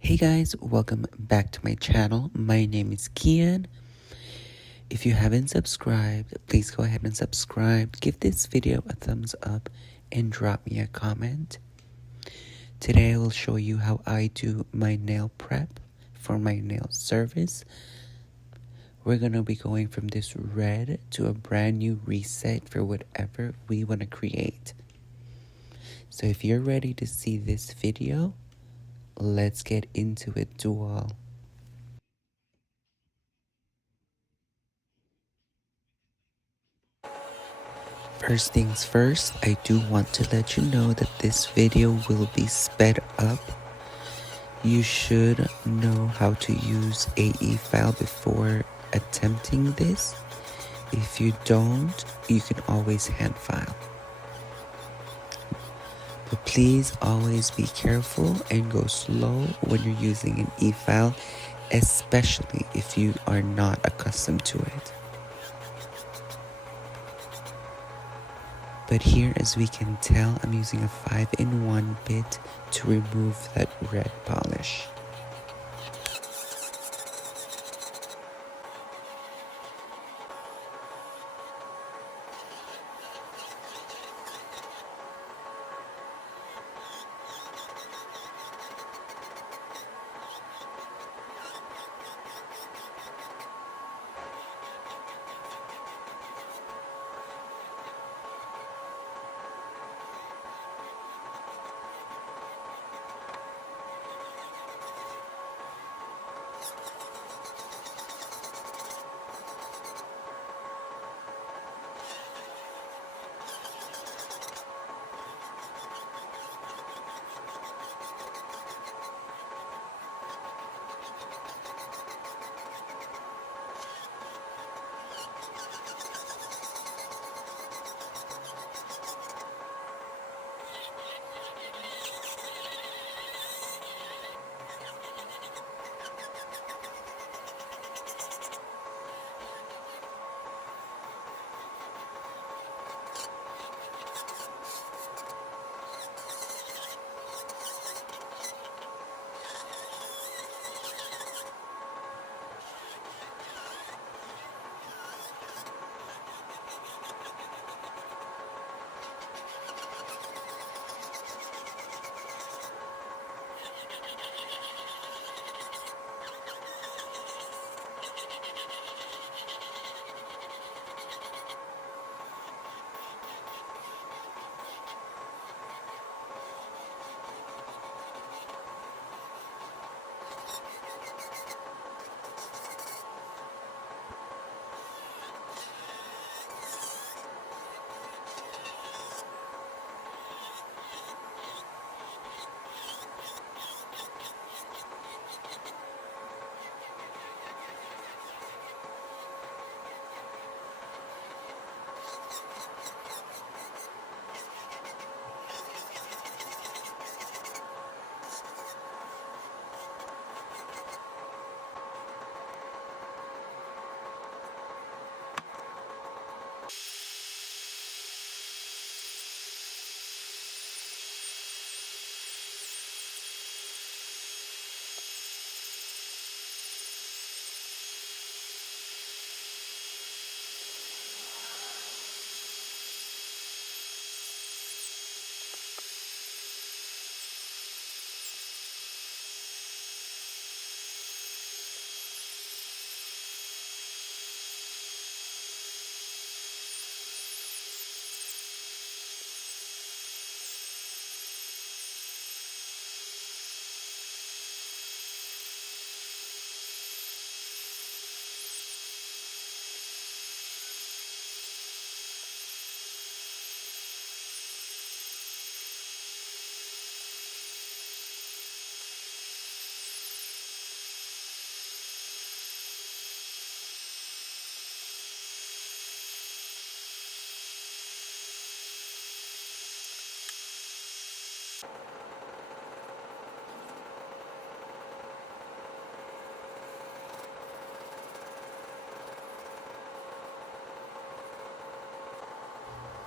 Hey guys, welcome back to my channel. My name is Kian. If you haven't subscribed, please go ahead and subscribe. Give this video a thumbs up and drop me a comment. Today I will show you how I do my nail prep for my nail service. We're going to be going from this red to a brand new reset for whatever we want to create. So if you're ready to see this video, let's get into it, dual. First things first, I do want to let you know that this video will be sped up. You should know how to use AE file before attempting this. If you don't, you can always hand file. But please always be careful and go slow when you're using an e-file, especially if you are not accustomed to it. But here, as we can tell, I'm using a 5-in-1 bit to remove that red polish.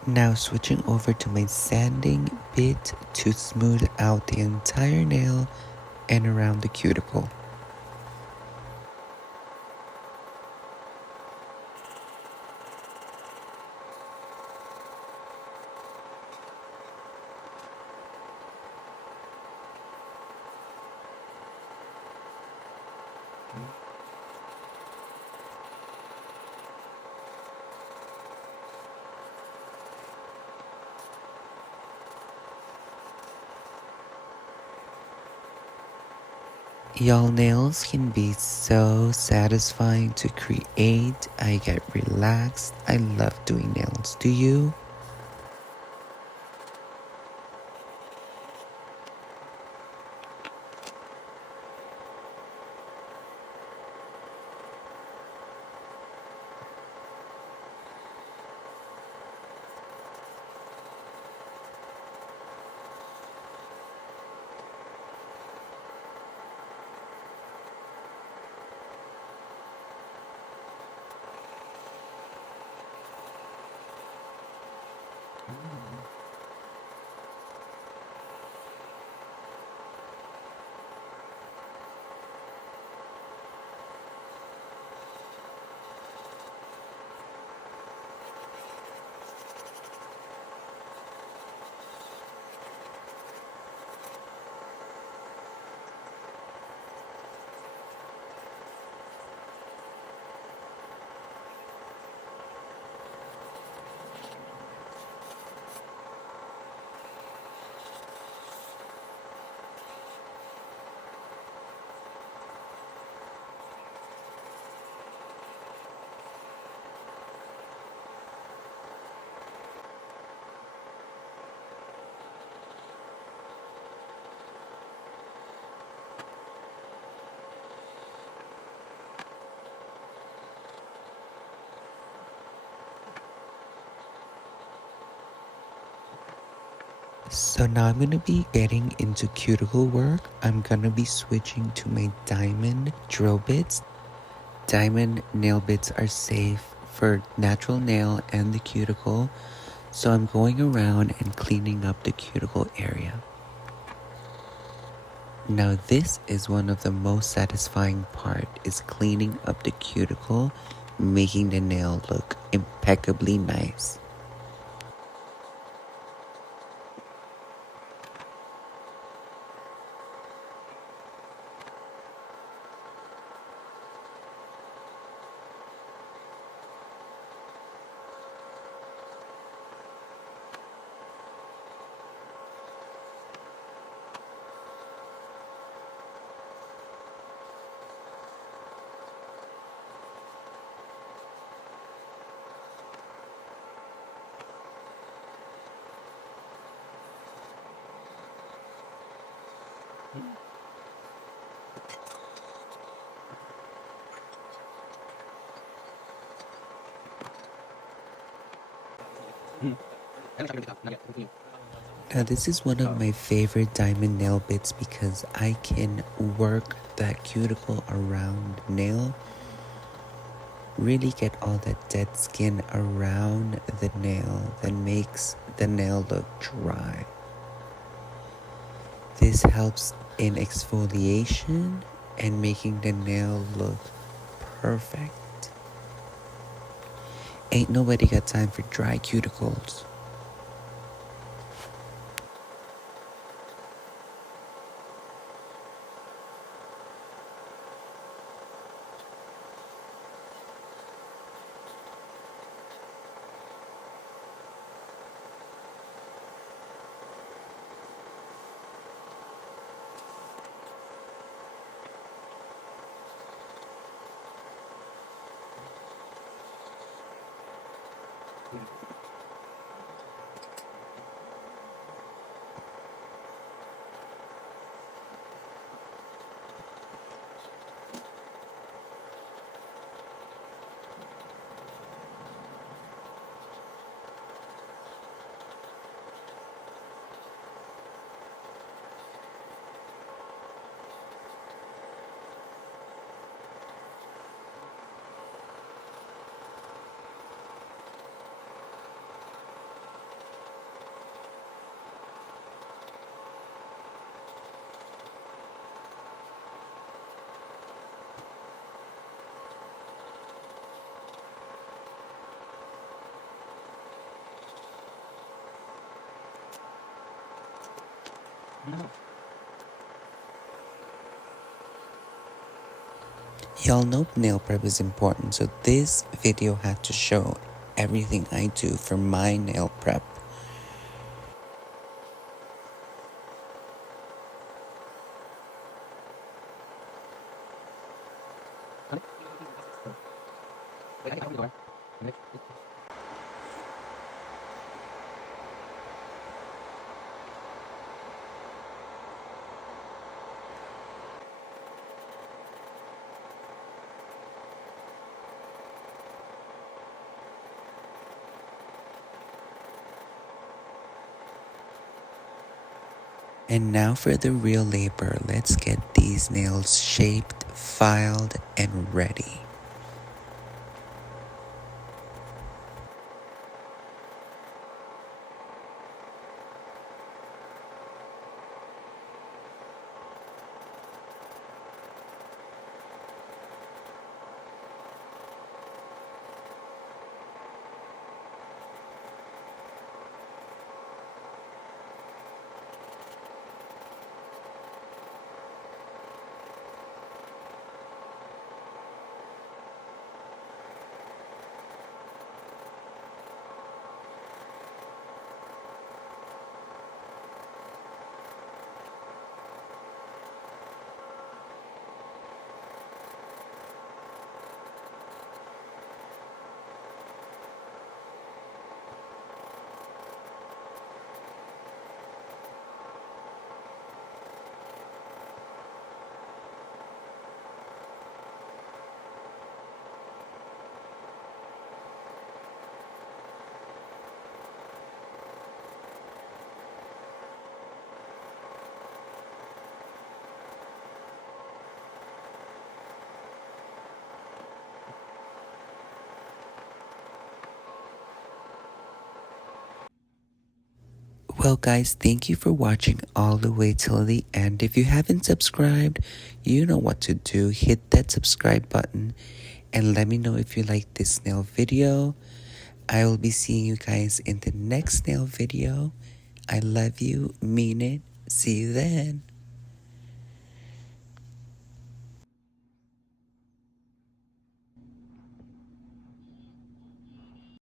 Now switching over to my sanding bit to smooth out the entire nail and around the cuticle. Y'all, nails can be so satisfying to create. I get relaxed. I love doing nails. Do you? So now I'm going to be getting into cuticle work. I'm going to be switching to my diamond drill bits. Diamond nail bits are safe for natural nail and the cuticle. So I'm going around and cleaning up the cuticle area. Now this is one of the most satisfying part, is cleaning up the cuticle, making the nail look impeccably nice. Now this is one of my favorite diamond nail bits because I can work that cuticle around nail, really get all that dead skin around the nail that makes the nail look dry. This helps in exfoliation and making the nail look perfect. Ain't nobody got time for dry cuticles. Y'all know nail prep is important, so this video had to show everything I do for my nail prep. And now for the real labor, let's get these nails shaped, filed, and ready. Well guys, thank you for watching all the way till the end. If you haven't subscribed, you know what to do. Hit that subscribe button and let me know if you like this nail video. I will be seeing you guys in the next nail video. I love you, mean it. See you then.